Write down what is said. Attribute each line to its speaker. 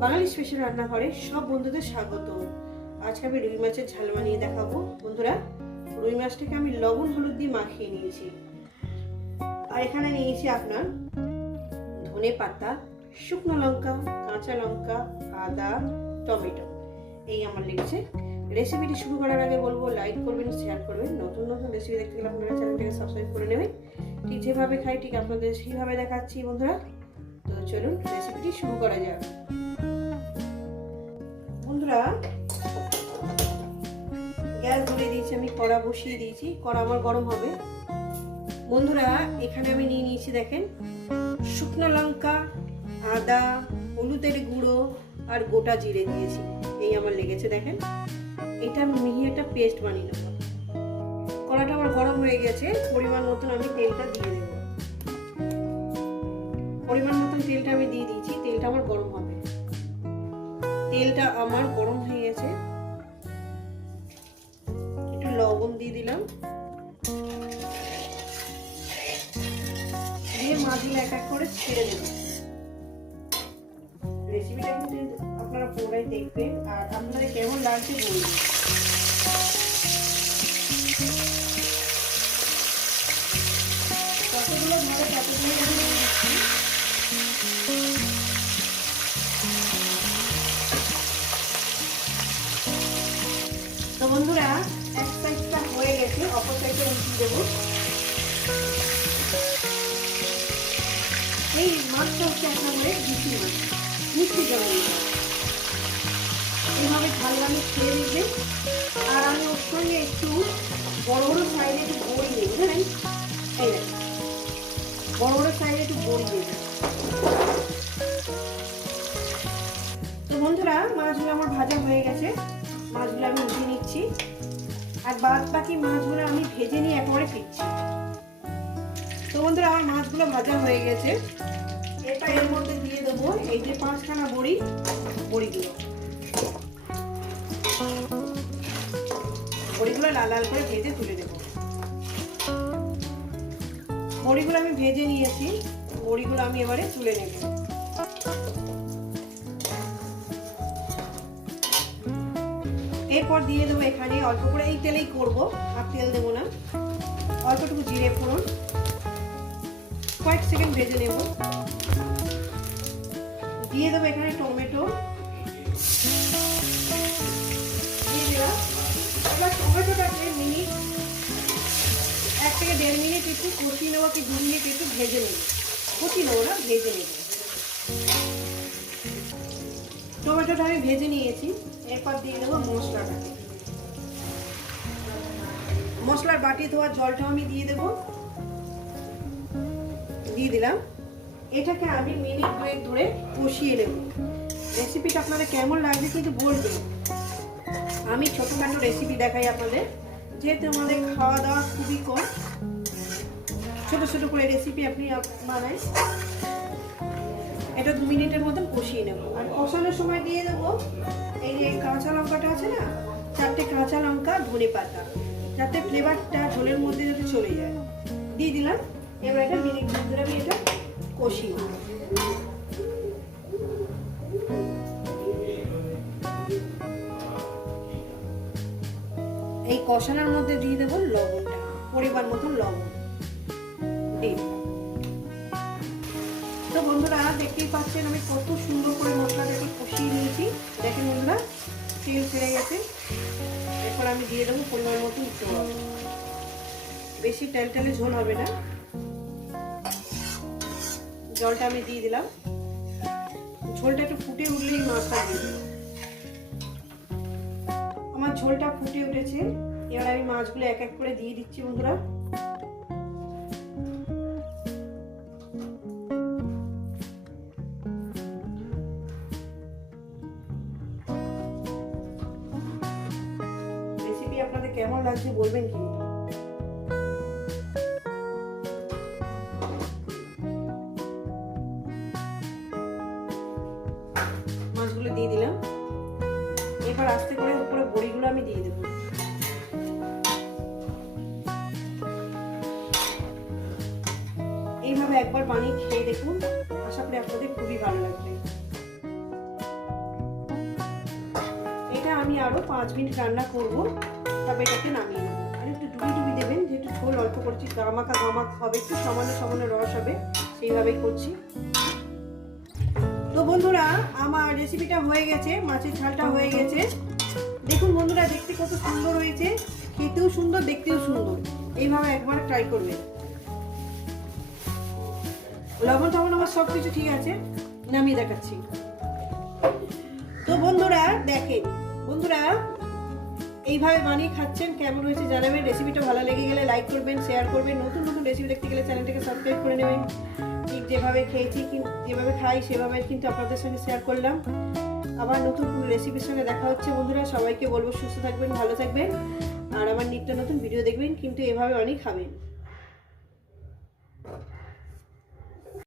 Speaker 1: বাঙালি special রান্নাঘরে সব বন্ধুদের স্বাগত। আজকে আমি রুই মাছের ঝাল বানিয়ে দেখাবো। বন্ধুরা, রুই মাছটাকে আমি লবণ, হলুদ দিয়ে মাখিয়ে নিয়েছি। আর এখানে নিয়েছি আপনার ধনে পাতা, শুকনো লঙ্কা, কাঁচা লঙ্কা, আদা, টমেটো। এই আমার লেগেছে। রেসিপিটি শুরু করার আগে বলব লাইক করবেন শেয়ার করবেন। নতুন নতুন রেসিপি দেখতে গেলে আপনারা চ্যানেলটাকে সাবস্ক্রাইব করে নেবেন। ঠিক যেভাবে খাই, ঠিক আপনাদের সেইভাবে দেখাচ্ছি, বন্ধুরা। তো চলুন রেসিপিটি শুরু করা যাক। বন্ধুরা, গ্যাস ধরে দিয়েছি, আমি কড়া বসিয়ে দিয়েছি, কড়া আমার গরম হবে। বন্ধুরা, এখানে আমি নিয়ে নিয়েছি দেখেন, শুকনো লঙ্কা, আদা, হলুদের গুঁড়ো আর গোটা জিরে দিয়েছি। এই আমার লেগেছে দেখেন। এটা আমি মিহি একটা পেস্ট বানিয়ে নেব। কড়াটা আমার গরম হয়ে গেছে, পরিমাণ মতন আমি তেলটা দিয়ে দেব। পরিমাণ মতন তেলটা আমি দিয়ে দিয়েছি, তেলটা আমার গরম হবে। তেলটা আমার গরম হয়ে গেছে। একটু লবণ দিয়ে দিলাম। দিয়ে মাছগুলো এক এক করে ছেড়ে দেব। রেসিপিটা কিন্তু আপনারা পুরোটাই দেখবেন। আর আপনাদের কেমন লাগছে বলবেন কতগুলো ধরে কতগুলো বন্ধুরা, এক সাইডটা হয়ে গেছে, অপর সাইডে উল্টি দেবো। এই মাছটা হচ্ছে একেবারে মিষ্টি মাছ, মিষ্টি জল। এইভাবে ঝাল আমি খেয়ে দিবে আর আমি ওর সঙ্গে একটু বড় বড় সাইডে একটু বড়ি দেবো জানেন এই বড় বড় সাইডে একটু বড়ি দেবো। তো বন্ধুরা, মাছগুলো আমার ভাজা হয়ে গেছে। মাছগুলো আমি উঠিয়ে নিচ্ছি। আর বাদ বাকি মাছগুলো আমি ভেজে নিয়ে একেবারে ফিরছি। তো বন্ধুরা, আমার মাছগুলো ভাজা হয়ে গেছে। এটা এর মধ্যে দিয়ে দেবো এই যে পাঁচখানা বড়ি, বড়িগুলো। বড়িগুলো লাল লাল করে ভেজে তুলে দেবো বড়িগুলো আমি ভেজে নিয়েছি, বড়িগুলো আমি এবারে তুলে নেব। এরপর দিয়ে দেবো এখানে অল্প করে এই তেলেই করব আর তেল দেবো না। অল্পটুকু জিরে ফোড়ন। কয়েক সেকেন্ড ভেজে নেব। দিয়ে দেবো এখানে টমেটো। দিয়ে মিনিট, এক দেড় মিনিট একটু নেব মিনিট একটু ভেজে নেব। না, ভেজে টমেটোটা আমি ভেজে নিয়েছি। এরপর দিয়ে দেবো মশলাটাকে মশলার বাটি ধোয়ার জলটা আমি দিয়ে দেবো। দিয়ে দিলাম। এটাকে আমি মিনিট দুয়েক ধরে কষিয়ে নেব। রেসিপিটা আপনাদের কেমন লাগবে কিন্তু বলবেন। আমি ছোটোখাটো রেসিপি দেখাই আপনাদের। যেহেতু আমাদের খাওয়া দাওয়া খুবই কম, ছোটো ছোটো করে রেসিপি আপনি বানাই এটা দু মিনিটের মতন কষিয়ে নেব। আর কষানোর সময় দিয়ে দেবো কাঁচা লঙ্কা, ধনে পাতা। যাতে ফ্লেভারটা ঝোলের মধ্যে যাতে চলে যায়। দিয়ে দিলাম। এবার এটা মিনিট ধরে আমি এটা নেব। এই কষানোর মধ্যে দিয়ে দেবো লবণটা, পরিমাণ মতন লবণ। তো বন্ধুরা, দেখতেই পাচ্ছেন আমি কত সুন্দর করে মশলাটাকে কষিয়ে নিয়েছি। দেখেন বন্ধুরা, তেল ছেড়ে গেছে। এরপর আমি দিয়ে দেবো পরিমাণ মতো জল বেশি টেলটেলে ঝোল হবে না। জলটা আমি দিয়ে দিলাম। ঝোলটা একটু ফুটে উঠলেই মাছটা দিয়ে আমার ঝোলটা ফুটে উঠেছে। এবার আমি মাছগুলো এক এক করে দিয়ে দিচ্ছি বন্ধুরা। আপনাদের কেমন লাগছে বলবেন কিন্তু মাছগুলো দিয়ে দিলাম। এবার আস্তে করে উপরে বড়িগুলো আমি দিয়ে দেবো। এইভাবে একবার বানিয়ে খেয়ে দেখুন। আশা করি আপনাদের খুবই ভালো লাগবে। এটা আমি আরও পাঁচ মিনিট রান্না করব। তবে এটাকে নামিয়ে নেব। আর একটু ডুবি ডুবি দেবেন, যেহেতু ঝোল অল্প করছি গামাকা গামাক হবে, একটু সামান্য সামান্য রস হবে, সেইভাবেই করছি। তো বন্ধুরা, আমার রেসিপিটা হয়ে গেছে, মাছের ঝালটা হয়ে গেছে। দেখুন বন্ধুরা, দেখতে কত সুন্দর হয়েছে। খেতেও সুন্দর, দেখতেও সুন্দর। এইভাবে একবার ট্রাই করবেন। লবণ টবণ আমার সব কিছু ঠিক আছে, নামিয়ে দেখাচ্ছি। তো বন্ধুরা, দেখেন, বন্ধুরা এইভাবে বানিয়ে খাচ্ছেন, কেমন হয়েছে জানাবেন। রেসিপিটা ভালো লেগে গেলে লাইক করবেন শেয়ার করবেন। নতুন নতুন রেসিপি দেখতে গেলে চ্যানেলটাকে সাবস্ক্রাইব করে নেবেন। ঠিক যেভাবে খেয়েছি যেভাবে খাই, সেভাবে কিন্তু আপনাদের সঙ্গে শেয়ার করলাম। আবার নতুন রেসিপির সঙ্গে দেখা হচ্ছে, বন্ধুরা। সবাইকে বলব, সুস্থ থাকবেন, ভালো থাকবেন। আর আমার নিত্য নতুন ভিডিও দেখবেন, কিন্তু এভাবে অনেক খাবেন।